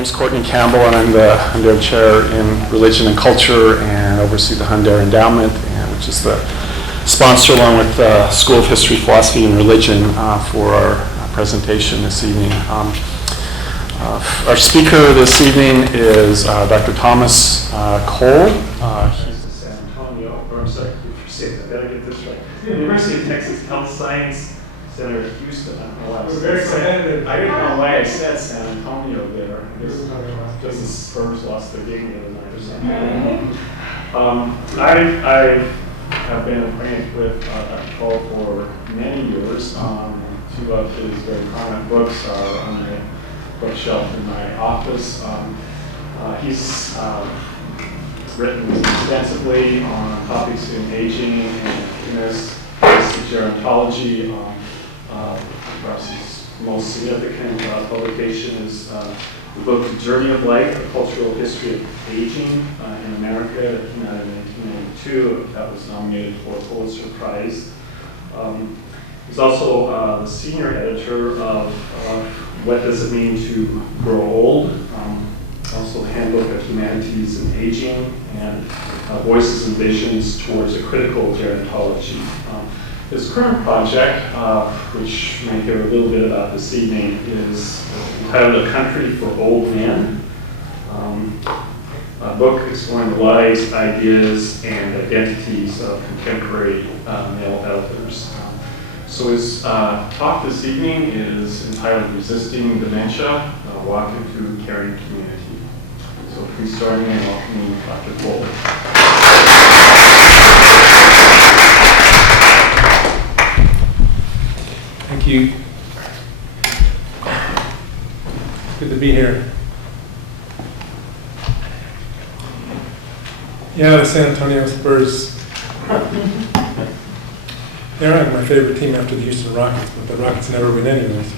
name's Courtney Campbell, and I'm the Hundair Chair in Religion and Culture and oversee the Hundair Endowment, which is the sponsor along with the School of History, Philosophy, and Religion for our presentation this evening. Our speaker this evening is Dr. Thomas Cole. He's the San Antonio, or I'm sorry, I gotta get this right. University of Texas Health Science Center at Houston. I don't know why I said I didn't know why I said San Antonio there. Because the Spurs lost their game the other night or something. I have been acquainted with Dr. Cole for many years. Two of his very prominent books are on my bookshelf in my office. He's written extensively on topics in aging and humanistic gerontology. Perhaps his most significant publication is the book The Journey of Life, A Cultural History of Aging in America, that came out in 1992. That was nominated for a Pulitzer Prize. He's also the senior editor of What Does It Mean to Grow Old? Also Handbook of Humanities and Aging, and Voices and Visions Towards a Critical Gerontology. His current project, which you may hear a little bit about this evening, is entitled A Country for Old Men, a book exploring the lives, ideas, and identities of contemporary male elders. So his talk this evening is entitled Resisting Dementia, Walk into Caring Community. So please join me in welcoming Dr. Cole. Thank you. Good to be here. Yeah, the San Antonio Spurs. They're like my favorite team after the Houston Rockets, but the Rockets never win anyway. So.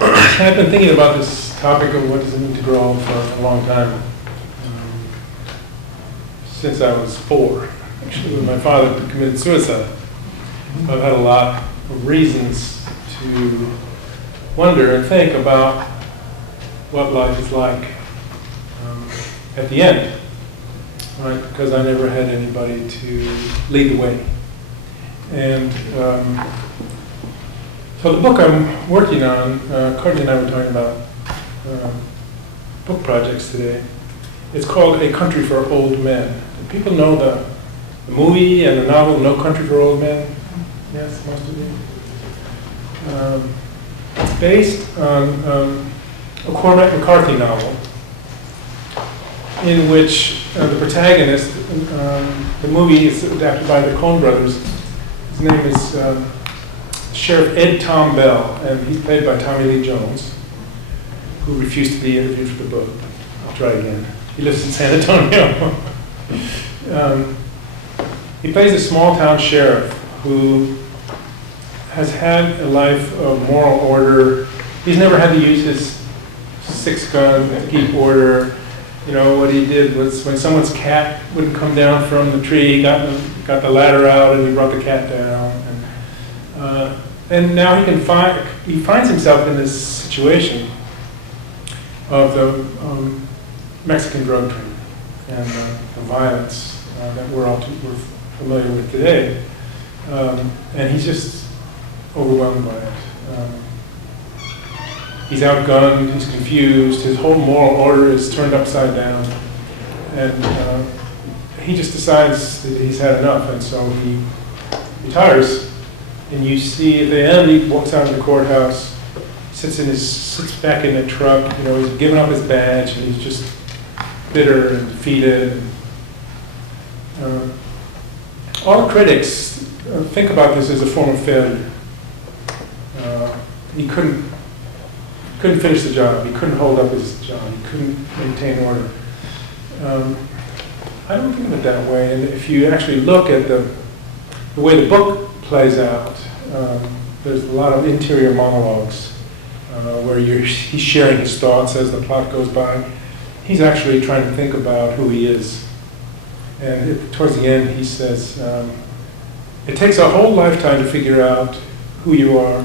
I've been thinking about this topic of what does it mean to grow old for a long time. Since I was 4, actually, when my father committed suicide. I've had a lot of reasons to wonder and think about what life is like at the end, right? Because I never had anybody to lead the way. And so the book I'm working on, Courtney and I were talking about book projects today. It's called A Country for Old Men. Do people know the movie and the novel No Country for Old Men? Yes, most of you. It's based on a Cormac McCarthy novel in which the protagonist, the movie is adapted by the Coen brothers. His name is Sheriff Ed Tom Bell, and he's played by Tommy Lee Jones, who refused to be interviewed for the book. I'll try again. He lives in San Antonio. He plays a small town sheriff who has had a life of moral order. He's never had to use his 6-gun to keep order. You know, what he did was when someone's cat wouldn't come down from the tree, he got the ladder out and he brought the cat down. And now he finds himself in this situation of the Mexican drug trade and the violence that we're familiar with today. And he's just overwhelmed by it. He's outgunned, he's confused, his whole moral order is turned upside down. And he just decides that he's had enough, and so he retires. And you see at the end, he walks out of the courthouse, sits back in the truck, you know, he's given up his badge, and he's just bitter and defeated. All critics think about this as a form of failure. He couldn't finish the job. He couldn't hold up his job. He couldn't maintain order. I don't think of it that way. And if you actually look at the way the book plays out, there's a lot of interior monologues where he's sharing his thoughts as the plot goes by. He's actually trying to think about who he is. And towards the end, he says, it takes a whole lifetime to figure out who you are,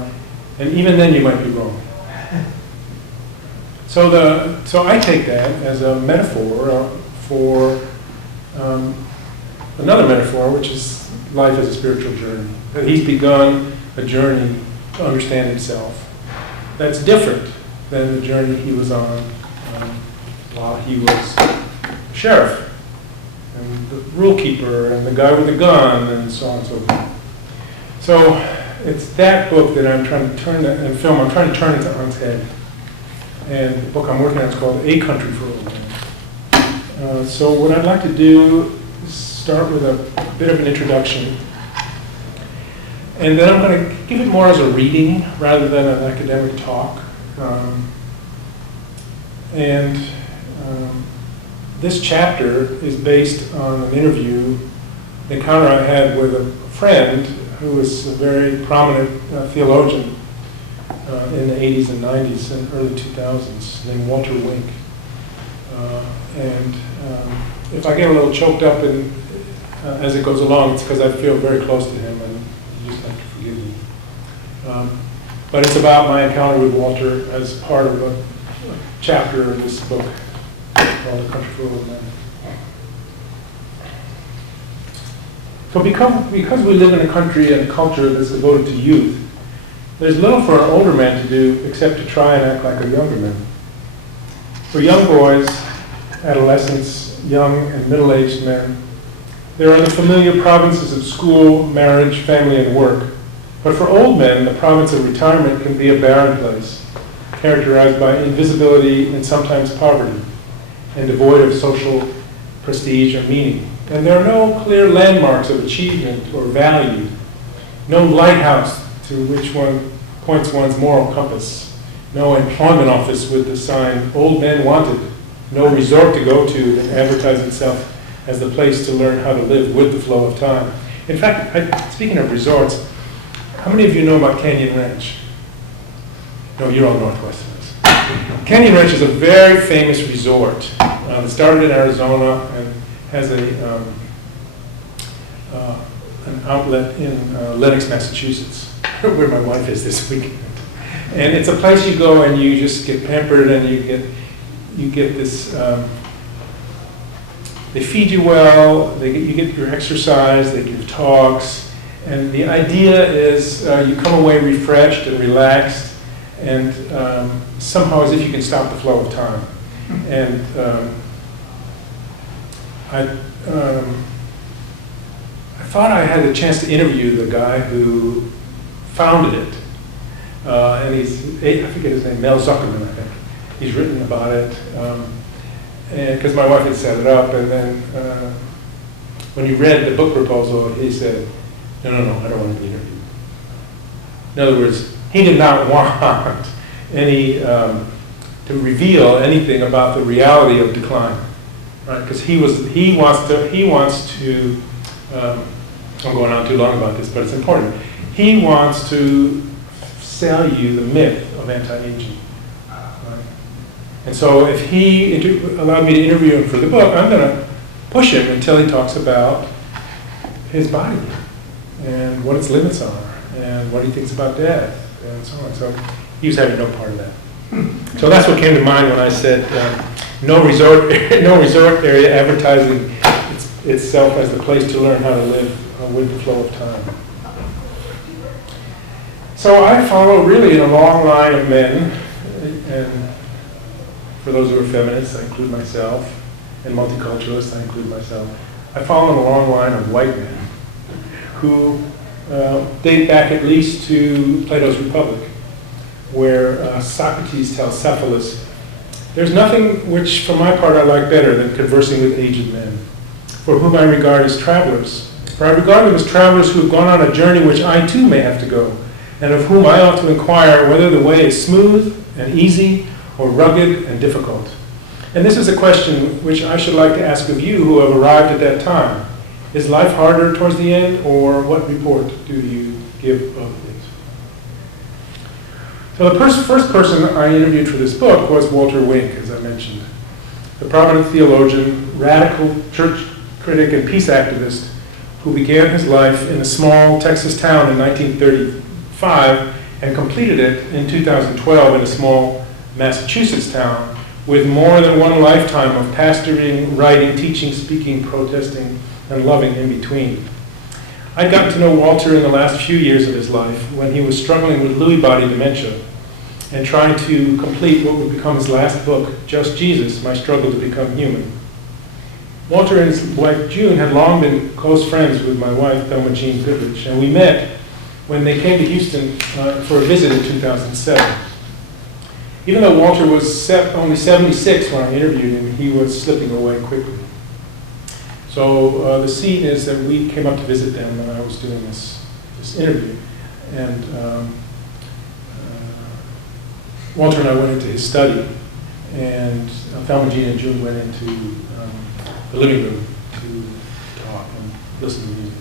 and even then you might be wrong. So I take that as a metaphor for another metaphor, which is life as a spiritual journey. That he's begun a journey to understand himself. That's different than the journey he was on while he was sheriff, and the rule keeper, and the guy with the gun, and so on and so forth. So it's that book that I'm trying to turn, and film, I'm trying to turn it on its head. And the book I'm working on is called A Country for Old Men. So what I'd like to do is start with a bit of an introduction. And then I'm going to give it more as a reading rather than an academic talk. This chapter is based on an interview, an encounter I had with a friend who was a very prominent theologian in the 80s and 90s and early 2000s, named Walter Wink. If I get a little choked up as it goes along, it's because I feel very close to him, and you just have to forgive me. But it's about my encounter with Walter as part of a chapter of this book called A Country for Old Men. So because we live in a country and a culture that's devoted to youth, there's little for an older man to do except to try and act like a younger man. For young boys, adolescents, young and middle-aged men, there are the familiar provinces of school, marriage, family, and work. But for old men, the province of retirement can be a barren place, characterized by invisibility and sometimes poverty, and devoid of social prestige or meaning. And there are no clear landmarks of achievement or value, no lighthouse to which one points one's moral compass, no employment office with the sign "Old Men Wanted," no resort to go to that advertises itself as the place to learn how to live with the flow of time. In fact, speaking of resorts, how many of you know about Canyon Ranch? No, you're all Northwesterners. Canyon Ranch is a very famous resort. It started in Arizona and has an outlet in Lenox, Massachusetts, where my wife is this week. And it's a place you go and you just get pampered, and you get this. They feed you well. You get your exercise. They give talks, and the idea is you come away refreshed and relaxed, and somehow as if you can stop the flow of time. And I thought I had a chance to interview the guy who founded it. And I forget his name, Mel Zuckerman, I think. He's written about it. And because my wife had set it up, and then when he read the book proposal, he said, no, I don't want to be interviewed. In other words, he did not want any to reveal anything about the reality of decline, right? Because he wants to. I'm going on too long about this, but it's important. He wants to sell you the myth of anti-aging. Right? And so if he allowed me to interview him for the book, I'm going to push him until he talks about his body and what its limits are and what he thinks about death and so on. So he was having no part of that. So that's what came to mind when I said no resort area advertising itself as the place to learn how to live with the flow of time. So I follow really in a long line of men, and for those who are feminists, I include myself, and multiculturalists, I include myself. I follow in a long line of white men who date back at least to Plato's Republic, where Socrates tells Cephalus, "There's nothing which, for my part, I like better than conversing with aged men, for whom I regard as travelers. For I regard them as travelers who have gone on a journey which I too may have to go, and of whom I ought to inquire whether the way is smooth and easy or rugged and difficult. And this is a question which I should like to ask of you who have arrived at that time. Is life harder towards the end, or what report do you give of it?" So the first person I interviewed for this book was Walter Wink, as I mentioned, the prominent theologian, radical church critic, and peace activist who began his life in a small Texas town in 1935 and completed it in 2012 in a small Massachusetts town with more than one lifetime of pastoring, writing, teaching, speaking, protesting, and loving in between. I'd gotten to know Walter in the last few years of his life when he was struggling with Lewy body dementia and trying to complete what would become his last book, Just Jesus, My Struggle to Become Human. Walter and his wife June had long been close friends with my wife, Thelma Jean Goodrich, and we met when they came to Houston for a visit in 2007. Even though Walter was only 76 when I interviewed him, he was slipping away quickly. So the scene is that we came up to visit them when I was doing this interview. And Walter and I went into his study, and Thelma Jean and June went into the living room to talk and listen to music.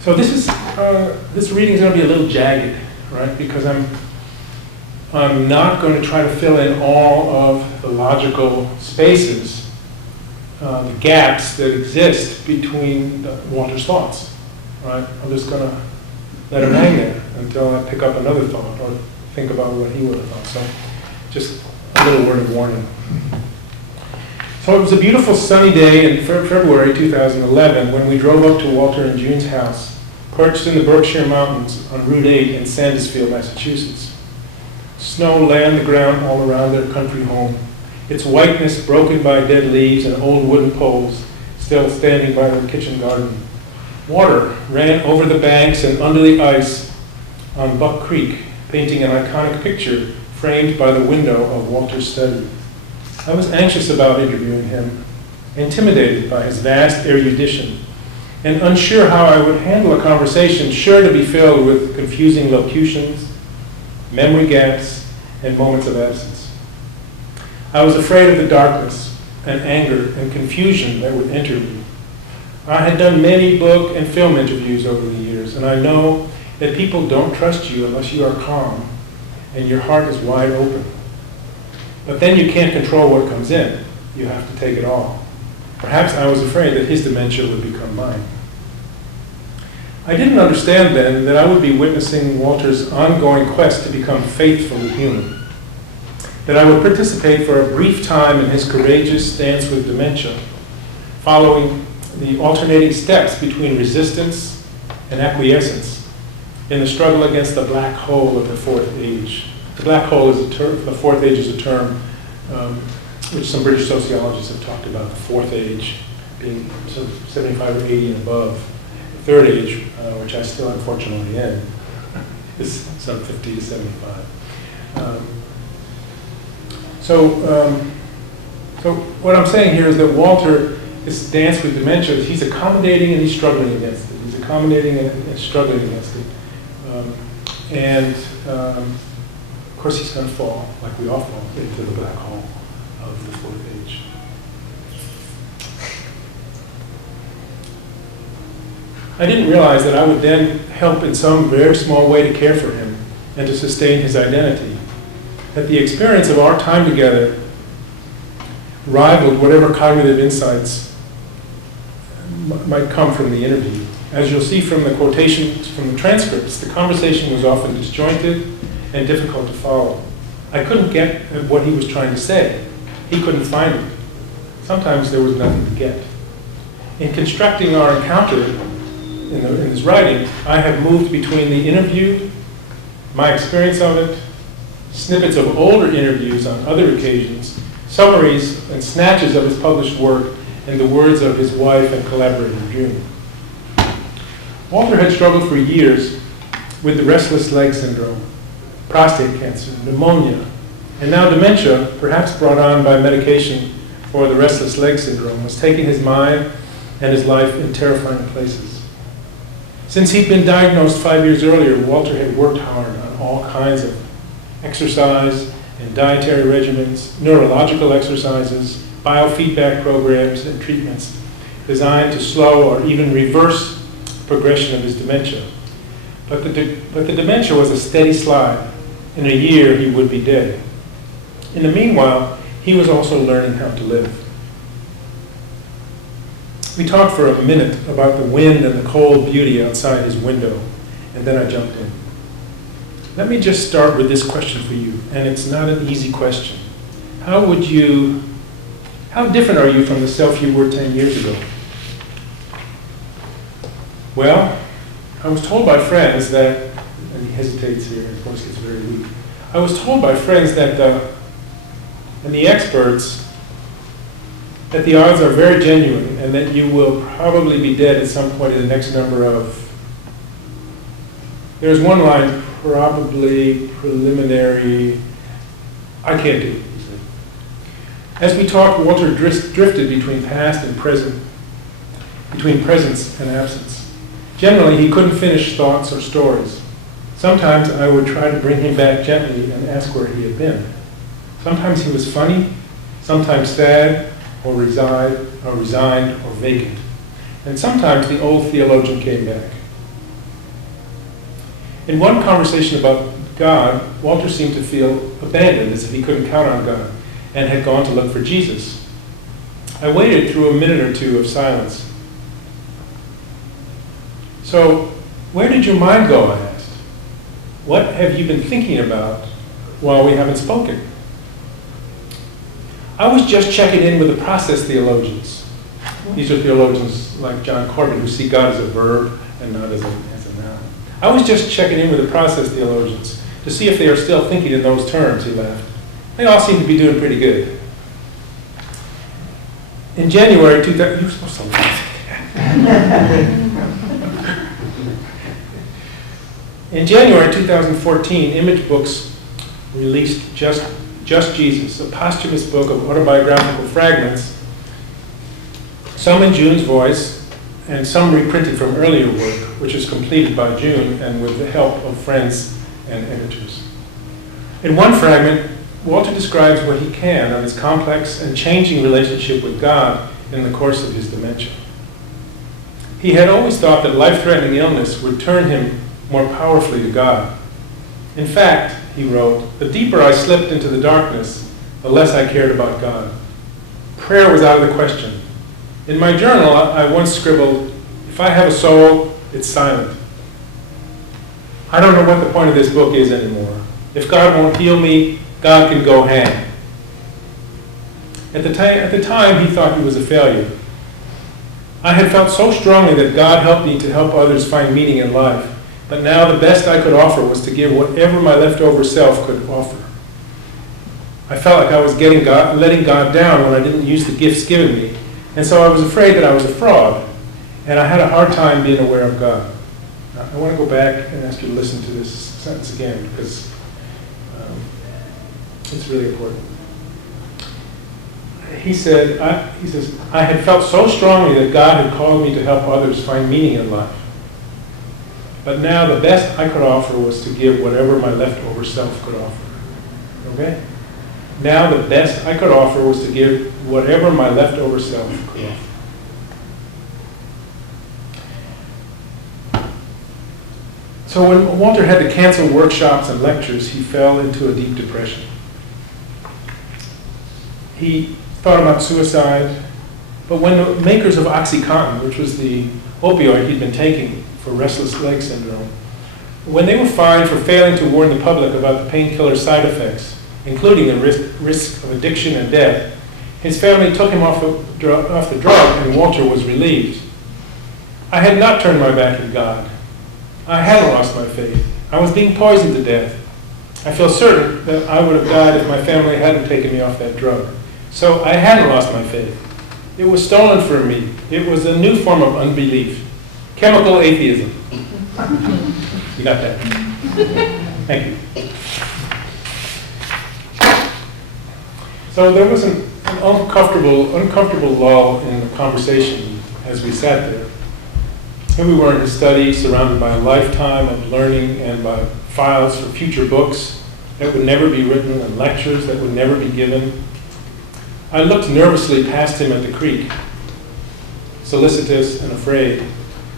So this reading is going to be a little jagged, right? Because I'm not going to try to fill in all of the logical spaces, the gaps that exist between Walter's thoughts, right? I'm just going to let him hang there until I pick up another thought or think about what he would have thought. So just a little word of warning. So it was a beautiful sunny day in February 2011 when we drove up to Walter and June's house, perched in the Berkshire Mountains on Route 8 in Sandusfield, Massachusetts. Snow lay on the ground all around their country home, its whiteness broken by dead leaves and old wooden poles still standing by their kitchen garden. Water ran over the banks and under the ice on Buck Creek, painting an iconic picture framed by the window of Walter's study. I was anxious about interviewing him, intimidated by his vast erudition, and unsure how I would handle a conversation sure to be filled with confusing locutions, memory gaps, and moments of absence. I was afraid of the darkness and anger and confusion that would enter me. I had done many book and film interviews over the years, and I know that people don't trust you unless you are calm and your heart is wide open. But then you can't control what comes in. You have to take it all. Perhaps I was afraid that his dementia would become mine. I didn't understand then that I would be witnessing Walter's ongoing quest to become faithfully human, that I would participate for a brief time in his courageous dance with dementia, following the alternating steps between resistance and acquiescence in the struggle against the black hole of the fourth age. The black hole is a term, the fourth age is a term which some British sociologists have talked about, the fourth age being sort of 75 or 80 and above. The third age, which I still unfortunately am, is some 50 to 75. So what I'm saying here is that Walter, this dance with dementia, he's accommodating and he's struggling against it. He's accommodating and struggling against it. Of course he's going to fall, like we all fall, into the black hole of the fourth age. I didn't realize that I would then help in some very small way to care for him and to sustain his identity. That the experience of our time together rivaled whatever cognitive insights might come from the interview. As you'll see from the quotations from the transcripts, the conversation was often disjointed and difficult to follow. I couldn't get at what he was trying to say. He couldn't find it. Sometimes there was nothing to get. In constructing our encounter in this writing, I have moved between the interview, my experience of it, snippets of older interviews on other occasions, summaries and snatches of his published work, and the words of his wife and collaborator, June. Walter had struggled for years with the restless leg syndrome, prostate cancer, pneumonia, and now dementia, perhaps brought on by medication for the restless leg syndrome, was taking his mind and his life in terrifying places. Since he'd been diagnosed 5 years earlier, Walter had worked hard on all kinds of exercise and dietary regimens, neurological exercises, biofeedback programs, and treatments designed to slow or even reverse the progression of his dementia. But the dementia was a steady slide. In a year, he would be dead. In the meanwhile, he was also learning how to live. We talked for a minute about the wind and the cold beauty outside his window, and then I jumped in. Let me just start with this question for you, and it's not an easy question. How different are you from the self you were 10 years ago? Well, I was told by friends that, and he hesitates here, his voice gets very weak. I was told by friends that and the experts that the odds are very genuine and that you will probably be dead at some point in the next number of, there's one line, probably preliminary, I can't do it. As we talked, Walter drifted between past and present, between presence and absence. Generally, he couldn't finish thoughts or stories. Sometimes I would try to bring him back gently and ask where he had been. Sometimes he was funny, sometimes sad, or resigned, or vacant. And sometimes the old theologian came back. In one conversation about God, Walter seemed to feel abandoned, as if he couldn't count on God, and had gone to look for Jesus. I waited through a minute or two of silence. So, where did your mind go, I asked. What have you been thinking about while we haven't spoken? I was just checking in with the process theologians. These are theologians like John Corbin who see God as a verb and not as a noun. I was just checking in with the process theologians to see if they are still thinking in those terms, he laughed. They all seem to be doing pretty good. In January 2000, you're supposed to laugh. In January 2014, Image Books released Just Jesus, a posthumous book of autobiographical fragments, some in June's voice, and some reprinted from earlier work, which was completed by June and with the help of friends and editors. In one fragment, Walter describes what he can of his complex and changing relationship with God in the course of his dementia. He had always thought that life-threatening illness would turn him more powerfully to God. In fact, he wrote, the deeper I slipped into the darkness, the less I cared about God. Prayer was out of the question. In my journal, I once scribbled, if I have a soul, it's silent. I don't know what the point of this book is anymore. If God won't heal me, God can go hang. At the time, he thought he was a failure. I had felt so strongly that God helped me to help others find meaning in life. But now the best I could offer was to give whatever my leftover self could offer. I felt like I was letting God down when I didn't use the gifts given me, and so I was afraid that I was a fraud, and I had a hard time being aware of God. Now, I want to go back and ask you to listen to this sentence again, because it's really important. He says, I had felt so strongly that God had called me to help others find meaning in life. But now the best I could offer was to give whatever my leftover self could offer. Okay? Now the best I could offer was to give whatever my leftover self could offer. So when Walter had to cancel workshops and lectures, he fell into a deep depression. He thought about suicide, but when the makers of OxyContin, which was the opioid he'd been taking for restless leg syndrome, when they were fined for failing to warn the public about the painkiller side effects, including the risk of addiction and death, his family took him off the drug, and Walter was relieved. I had not turned my back on God. I hadn't lost my faith. I was being poisoned to death. I feel certain that I would have died if my family hadn't taken me off that drug. So I hadn't lost my faith. It was stolen from me. It was a new form of unbelief. Chemical atheism. You got that? Thank you. So there was an uncomfortable lull in the conversation as we sat there. Here we were in his study, surrounded by a lifetime of learning and by files for future books that would never be written and lectures that would never be given. I looked nervously past him at the creek, solicitous and afraid.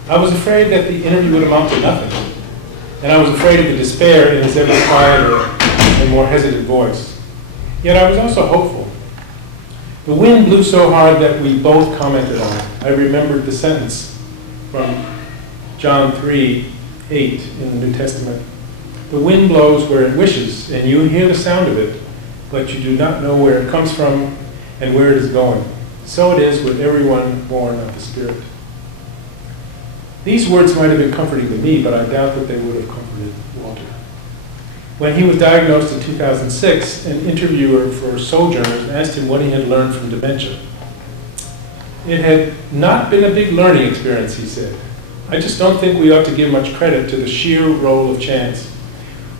I was afraid that the interview would amount to nothing, and I was afraid of the despair in his ever quieter and more hesitant voice. Yet I was also hopeful. The wind blew so hard that we both commented on it. I remembered the sentence from John 3:8 in the New Testament. The wind blows where it wishes, and you hear the sound of it, but you do not know where it comes from and where it is going. So it is with everyone born of the Spirit. These words might have been comforting to me, but I doubt that they would have comforted Walter. When he was diagnosed in 2006, an interviewer for Sojourners asked him what he had learned from dementia. It had not been a big learning experience, he said. I just don't think we ought to give much credit to the sheer role of chance.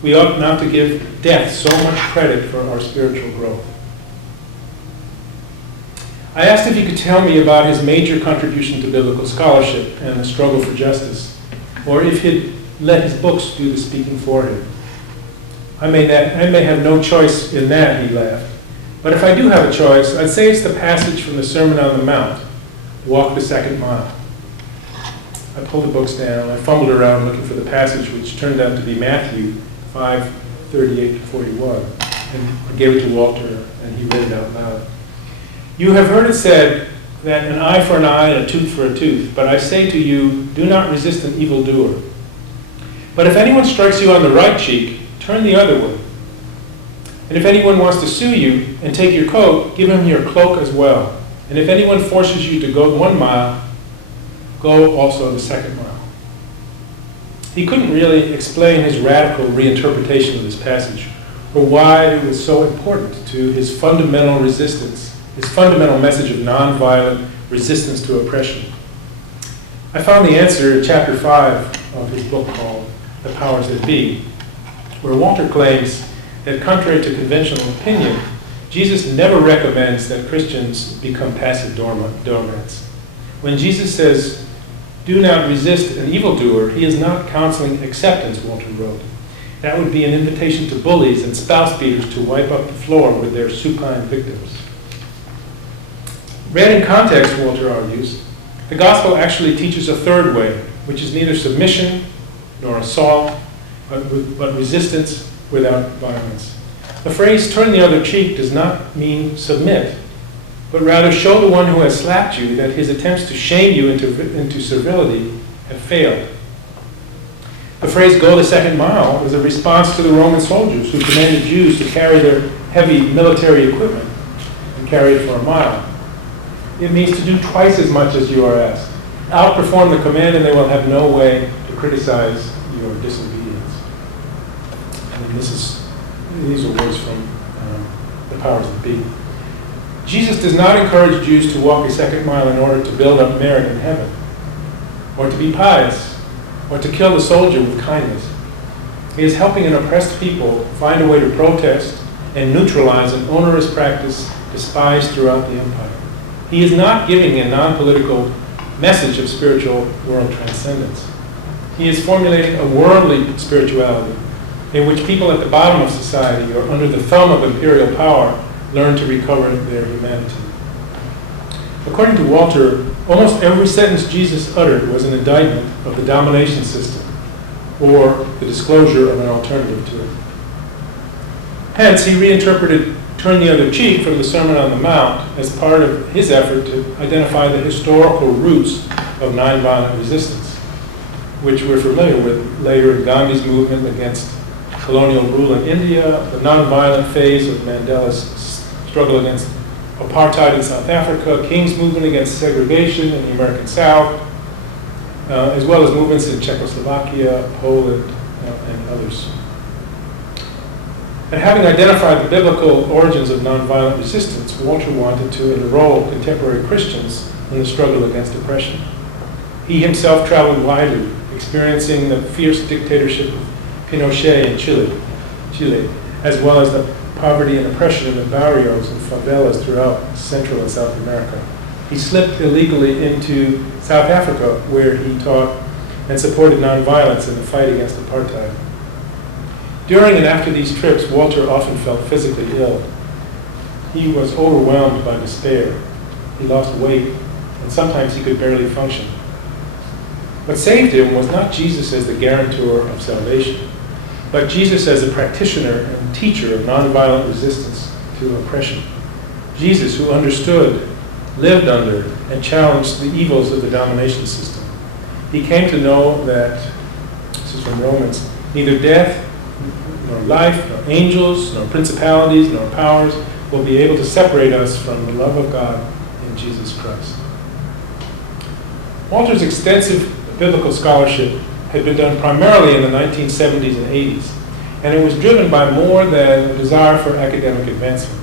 We ought not to give death so much credit for our spiritual growth. I asked if he could tell me about his major contribution to biblical scholarship and the struggle for justice, or if he'd let his books do the speaking for him. I may have no choice in that, he laughed. But if I do have a choice, I'd say it's the passage from the Sermon on the Mount, Walk the Second Mile. I pulled the books down, I fumbled around looking for the passage, which turned out to be Matthew 5:38-41, and I gave it to Walter, and he read it out loud. You have heard it said that an eye for an eye and a tooth for a tooth, but I say to you, do not resist an evildoer. But if anyone strikes you on the right cheek, turn the other way. And if anyone wants to sue you and take your coat, give him your cloak as well. And if anyone forces you to go 1 mile, go also the 2nd mile. He couldn't really explain his radical reinterpretation of this passage, or why it was so important to his fundamental resistance, his fundamental message of nonviolent resistance to oppression. I found the answer in chapter 5 of his book called The Powers That Be, where Walter claims that contrary to conventional opinion, Jesus never recommends that Christians become passive doormats. When Jesus says, do not resist an evildoer, he is not counseling acceptance, Walter wrote. That would be an invitation to bullies and spouse beaters to wipe up the floor with their supine victims. Read in context, Walter argues, the gospel actually teaches a third way, which is neither submission nor assault, but resistance without violence. The phrase turn the other cheek does not mean submit, but rather show the one who has slapped you that his attempts to shame you into servility have failed. The phrase go the 2nd mile is a response to the Roman soldiers who commanded Jews to carry their heavy military equipment and carry it for a mile. It means to do twice as much as you are asked. Outperform the command and they will have no way to criticize your disobedience. And these are words from The Powers That Be. Jesus does not encourage Jews to walk a 2nd mile in order to build up merit in heaven, or to be pious, or to kill the soldier with kindness. He is helping an oppressed people find a way to protest and neutralize an onerous practice despised throughout the empire. He is not giving a non-political message of spiritual world transcendence. He is formulating a worldly spirituality in which people at the bottom of society or under the thumb of imperial power learn to recover their humanity. According to Walter, almost every sentence Jesus uttered was an indictment of the domination system or the disclosure of an alternative to it. Hence, he reinterpreted turn the other cheek from the Sermon on the Mount as part of his effort to identify the historical roots of nonviolent resistance, which we're familiar with later in Gandhi's movement against colonial rule in India, the nonviolent phase of Mandela's struggle against apartheid in South Africa, King's movement against segregation in the American South, as well as movements in Czechoslovakia, Poland, and others. And having identified the biblical origins of nonviolent resistance, Walter wanted to enroll contemporary Christians in the struggle against oppression. He himself traveled widely, experiencing the fierce dictatorship of Pinochet in Chile, as well as the poverty and oppression in the barrios and favelas throughout Central and South America. He slipped illegally into South Africa, where he taught and supported nonviolence in the fight against apartheid. During and after these trips, Walter often felt physically ill. He was overwhelmed by despair. He lost weight, and sometimes he could barely function. What saved him was not Jesus as the guarantor of salvation, but Jesus as a practitioner and teacher of nonviolent resistance to oppression. Jesus, who understood, lived under, and challenged the evils of the domination system. He came to know that, this is from Romans, neither death nor life, nor angels, nor principalities, nor powers will be able to separate us from the love of God in Jesus Christ. Walter's extensive biblical scholarship had been done primarily in the 1970s and 80s, and it was driven by more than a desire for academic advancement.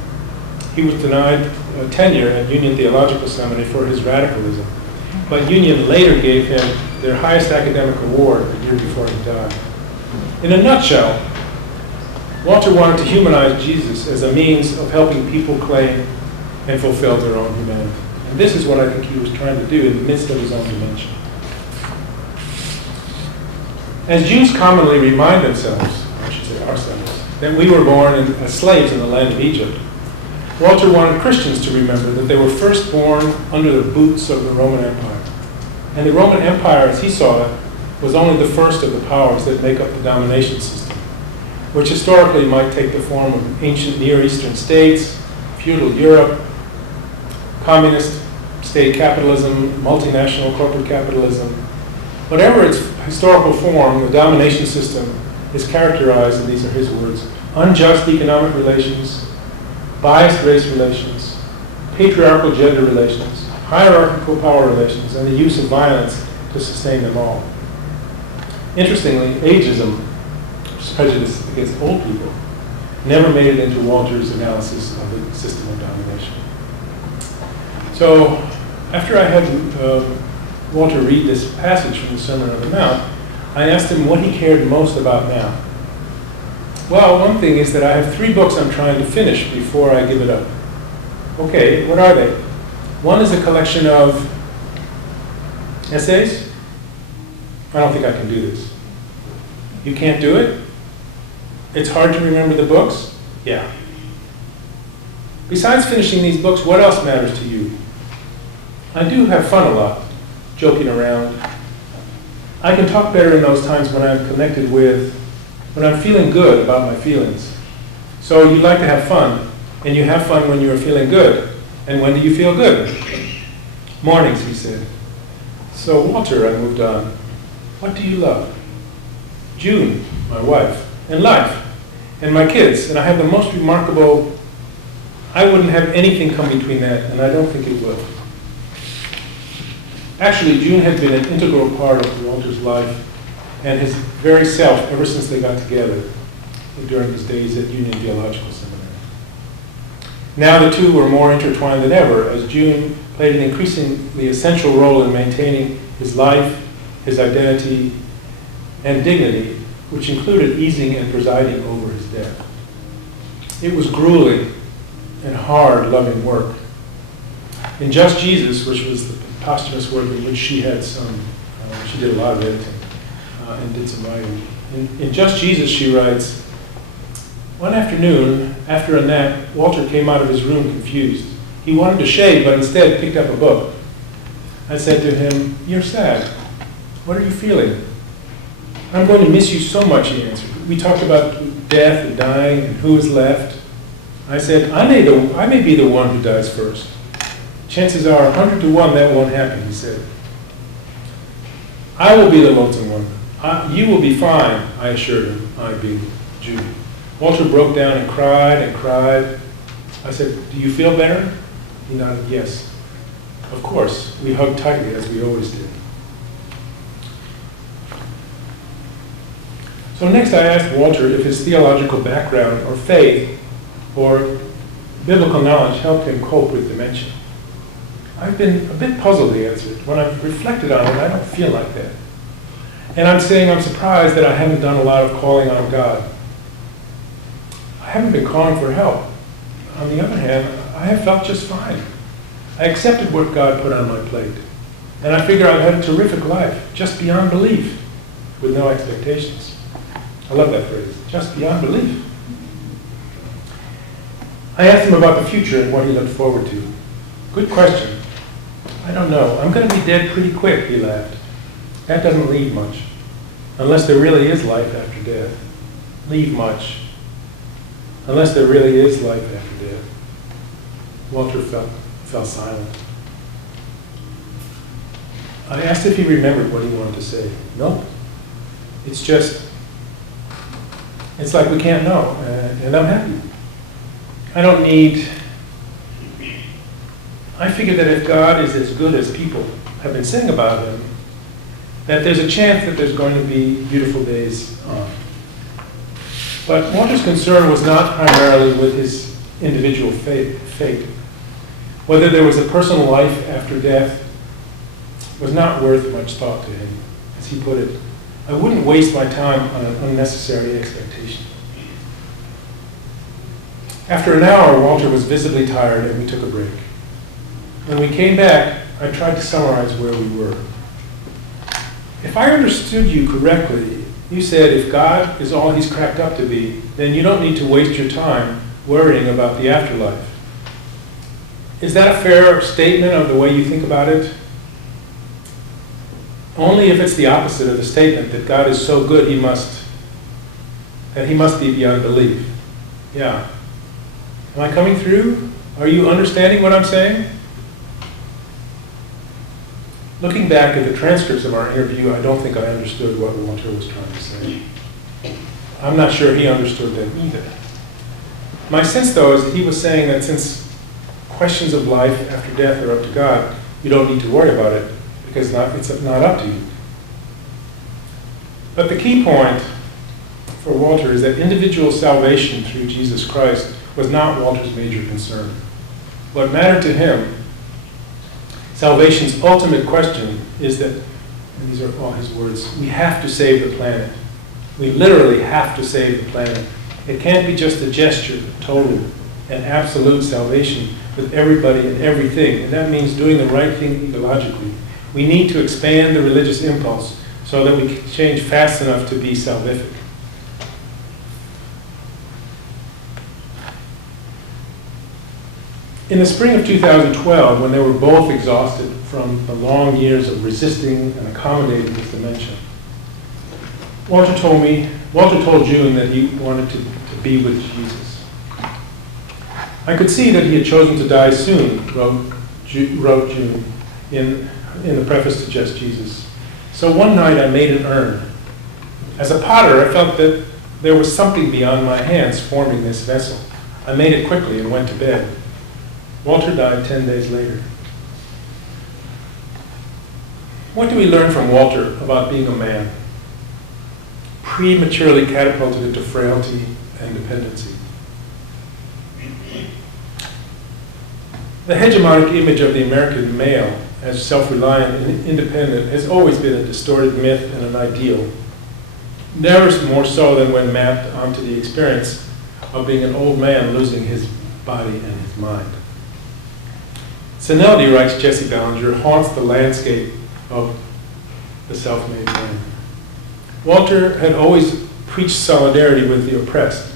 He was denied tenure at Union Theological Seminary for his radicalism, but Union later gave him their highest academic award a year before he died. In a nutshell, Walter wanted to humanize Jesus as a means of helping people claim and fulfill their own humanity. And this is what I think he was trying to do in the midst of his own dementia. As Jews commonly remind themselves, I should say ourselves, that we were born as slaves in the land of Egypt, Walter wanted Christians to remember that they were first born under the boots of the Roman Empire. And the Roman Empire, as he saw it, was only the first of the powers that make up the domination system, which historically might take the form of ancient Near Eastern states, feudal Europe, communist state capitalism, multinational corporate capitalism. Whatever its historical form, the domination system is characterized, and these are his words, unjust economic relations, biased race relations, patriarchal gender relations, hierarchical power relations, and the use of violence to sustain them all. Interestingly, ageism, which is prejudice against old people, never made it into Walter's analysis of the system of domination. So, after I had Walter read this passage from the Sermon on the Mount, I asked him what he cared most about now. Well, one thing is that I have 3 books I'm trying to finish before I give it up. Okay, what are they? One is a collection of essays. I don't think I can do this. You can't do it? It's hard to remember the books? Yeah. Besides finishing these books, what else matters to you? I do have fun a lot, joking around. I can talk better in those times when I'm connected with, when I'm feeling good about my feelings. So you like to have fun, and you have fun when you're feeling good. And when do you feel good? Mornings, he said. So Walter, I moved on. What do you love? June, my wife, and life, and my kids. And I have the most remarkable, I wouldn't have anything come between that, and I don't think it will. Actually, June had been an integral part of Walter's life and his very self ever since they got together during his days at Union Theological Seminary. Now the two were more intertwined than ever, as June played an increasingly essential role in maintaining his life, his identity, and dignity, which included easing and presiding over his death. It was grueling and hard, loving work. In Just Jesus, which was the posthumous work in which she had she did a lot of editing and did some writing. In Just Jesus, she writes, one afternoon, after a nap, Walter came out of his room confused. He wanted to shave, but instead picked up a book. I said to him, you're sad. What are you feeling? I'm going to miss you so much, he answered. We talked about death and dying and who is left. I said, I may be the one who dies first. Chances are 100 to 1 that won't happen, he said. I will be the lonesome one. You will be fine, I assured him, I being Jude. Walter broke down and cried and cried. I said, do you feel better? He nodded, yes. Of course, we hugged tightly as we always did. So next I asked Walter if his theological background or faith or biblical knowledge helped him cope with dementia. I've been a bit puzzled, he answered. When I've reflected on it, I don't feel like that. And I'm saying I'm surprised that I haven't done a lot of calling on God. I haven't been calling for help. On the other hand, I have felt just fine. I accepted what God put on my plate. And I figure I've had a terrific life, just beyond belief, with no expectations. I love that phrase, just beyond belief. I asked him about the future and what he looked forward to. Good question. I don't know. I'm going to be dead pretty quick, he laughed. That doesn't leave much. Unless there really is life after death. Leave much. Unless there really is life after death. Walter fell silent. I asked if he remembered what he wanted to say. Nope. It's just, It's like we can't know, and I'm happy. I don't need, I figure that if God is as good as people have been saying about him, that there's a chance that there's going to be beautiful days on. But Walter's concern was not primarily with his individual fate. Whether there was a personal life after death was not worth much thought to him. As he put it, I wouldn't waste my time on an unnecessary expectation. After an hour, Walter was visibly tired and we took a break. When we came back, I tried to summarize where we were. If I understood you correctly, you said if God is all he's cracked up to be, then you don't need to waste your time worrying about the afterlife. Is that a fair statement of the way you think about it? Only if it's the opposite of the statement that God is so good that he must be beyond belief. Yeah. Am I coming through? Are you understanding what I'm saying? Looking back at the transcripts of our interview, I don't think I understood what Walter was trying to say. I'm not sure he understood them either. My sense, though, is that he was saying that since questions of life after death are up to God, you don't need to worry about it because it's not up to you. But the key point for Walter is that individual salvation through Jesus Christ was not Walter's major concern. What mattered to him, salvation's ultimate question, is that, and these are all his words, we have to save the planet. We literally have to save the planet. It can't be just a gesture of total and absolute salvation with everybody and everything, and that means doing the right thing theologically. We need to expand the religious impulse so that we can change fast enough to be salvific. In the spring of 2012, when they were both exhausted from the long years of resisting and accommodating his dementia, Walter told June that he wanted to be with Jesus. I could see that he had chosen to die soon, wrote June in the preface to Just Jesus. So one night I made an urn. As a potter, I felt that there was something beyond my hands forming this vessel. I made it quickly and went to bed. Walter died 10 days later. What do we learn from Walter about being a man, prematurely catapulted into frailty and dependency? The hegemonic image of the American male as self-reliant and independent has always been a distorted myth and an ideal, never more so than when mapped onto the experience of being an old man losing his body and his mind. Senility, writes Jesse Ballinger, haunts the landscape of the self-made man. Walter had always preached solidarity with the oppressed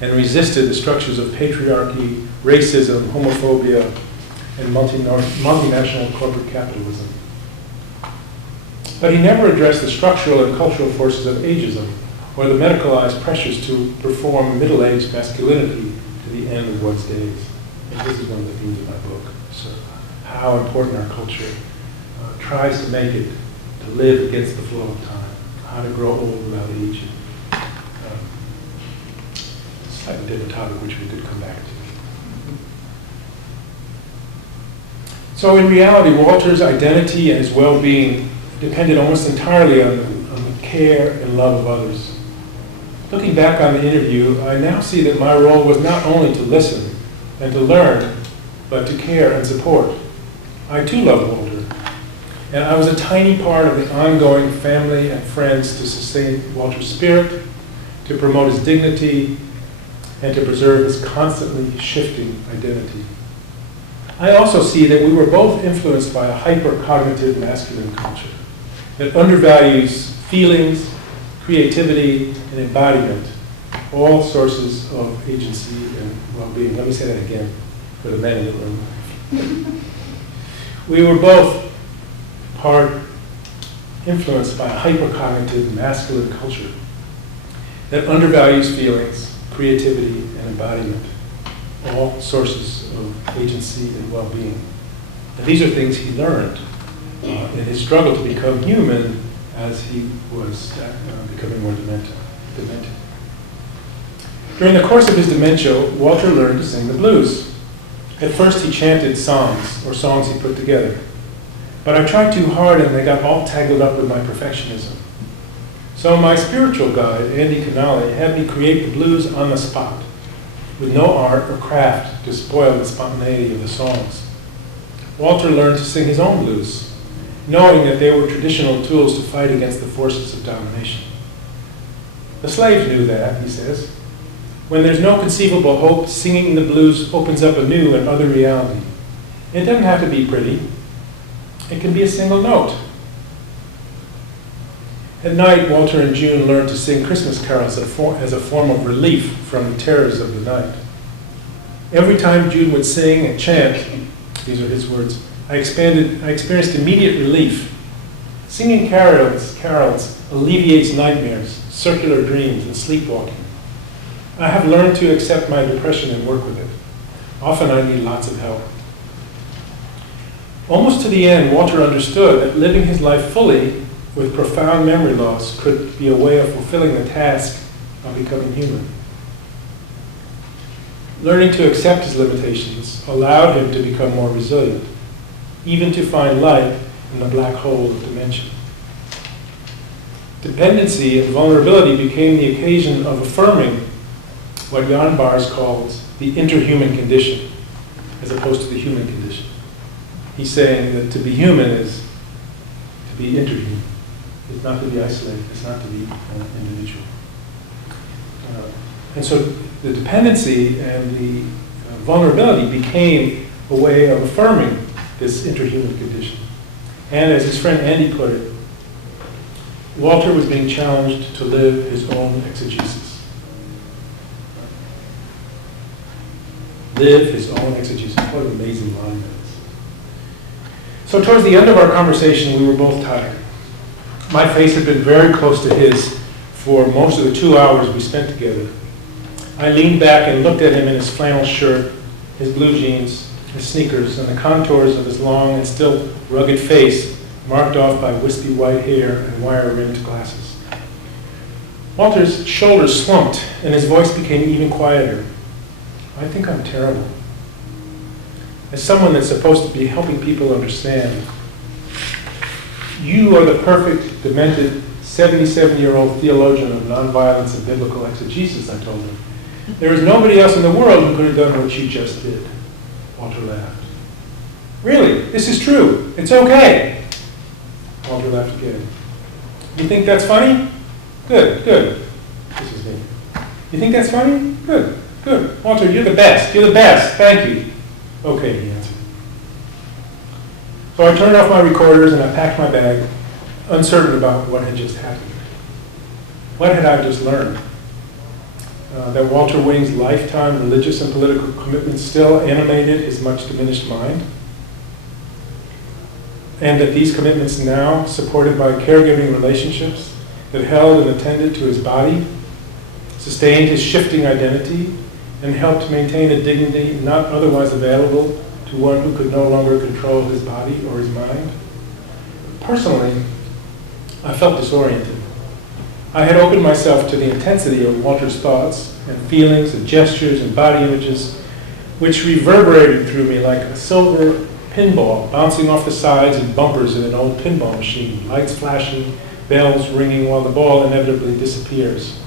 and resisted the structures of patriarchy, racism, homophobia, and multinational corporate capitalism. But he never addressed the structural and cultural forces of ageism or the medicalized pressures to perform middle-aged masculinity to the end of one's days. And this is one of the themes of my book. So how important our culture tries to make it to live against the flow of time, how to grow old without aging. Slightly different topic which we could come back to. So in reality, Walter's identity and his well-being depended almost entirely on the care and love of others. Looking back on the interview, I now see that my role was not only to listen and to learn, but to care and support. I too love Walter, and I was a tiny part of the ongoing family and friends to sustain Walter's spirit, to promote his dignity, and to preserve his constantly shifting identity. I also see that we were both influenced by a hyper-cognitive masculine culture that undervalues feelings, creativity, and embodiment, all sources of agency and well-being. Let me say that again for the men in the room. We were both influenced by a hyper-cognitive masculine culture that undervalues feelings, creativity, and embodiment, all sources of agency and well-being. And these are things he learned in his struggle to become human as he was becoming more demented. During the course of his dementia, Walter learned to sing the blues. At first he chanted songs, or songs he put together. But I tried too hard and they got all tangled up with my perfectionism. So my spiritual guide, Andy Canale, had me create the blues on the spot, with no art or craft to spoil the spontaneity of the songs. Walter learned to sing his own blues, knowing that they were traditional tools to fight against the forces of domination. The slaves knew that, he says. When there's no conceivable hope, singing the blues opens up a new and other reality. It doesn't have to be pretty. It can be a single note. At night, Walter and June learned to sing Christmas carols as a form of relief from the terrors of the night. Every time June would sing and chant, these are his words, I experienced immediate relief. Singing carols alleviates nightmares, circular dreams, and sleepwalking. I have learned to accept my depression and work with it. Often I need lots of help. Almost to the end, Walter understood that living his life fully with profound memory loss could be a way of fulfilling the task of becoming human. Learning to accept his limitations allowed him to become more resilient, even to find light in the black hole of dementia. Dependency and vulnerability became the occasion of affirming what Jan Bars calls the interhuman condition, as opposed to the human condition. He's saying that to be human is to be interhuman. It's not to be isolated. It's not to be an individual. And so the dependency and the vulnerability became a way of affirming this interhuman condition. And as his friend Andy put it, Walter was being challenged to live his own exegesis. Live his own exegesis. What an amazing line that is. So towards the end of our conversation, we were both tired. My face had been very close to his for most of the 2 hours we spent together. I leaned back and looked at him in his flannel shirt, his blue jeans, his sneakers, and the contours of his long and still rugged face marked off by wispy white hair and wire-rimmed glasses. Walter's shoulders slumped and his voice became even quieter. I think I'm terrible. As someone that's supposed to be helping people understand, you are the perfect, demented, 77-year-old theologian of nonviolence and biblical exegesis, I told him. There is nobody else in the world who could have done what you just did. Walter laughed. Really? This is true. It's okay. Walter laughed again. You think that's funny? Good, good. This is me. You think that's funny? Good, good. Walter, you're the best. You're the best. Thank you. Okay, he answered. So I turned off my recorders and I packed my bag, uncertain about what had just happened. What had I just learned? That Walter Wing's lifetime religious and political commitment still animated his much diminished mind, and that these commitments now, supported by caregiving relationships that held and attended to his body, sustained his shifting identity, and helped maintain a dignity not otherwise available to one who could no longer control his body or his mind. Personally, I felt disoriented. I had opened myself to the intensity of Walter's thoughts and feelings and gestures and body images, which reverberated through me like a silver pinball bouncing off the sides and bumpers in an old pinball machine, lights flashing, bells ringing while the ball inevitably disappears.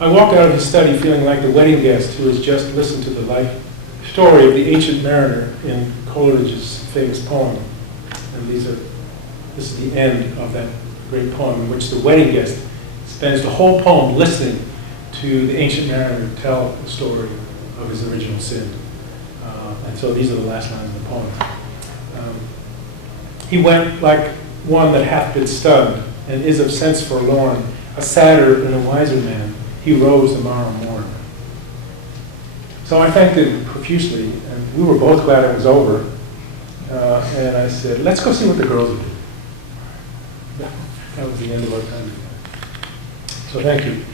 I walked out of his study feeling like the wedding guest who has just listened to the life story of the ancient mariner in Coleridge's famous poem. And this is the end of that great poem in which the wedding guest spends the whole poem listening to the ancient mariner tell the story of his original sin. And so these are the last lines of the poem. He went like one that hath been stunned and is of sense forlorn, a sadder and a wiser man. He rose the morrow morn. So I thanked him profusely, and we were both glad it was over. And I said, let's go see what the girls are doing. That was the end of our time together. So thank you.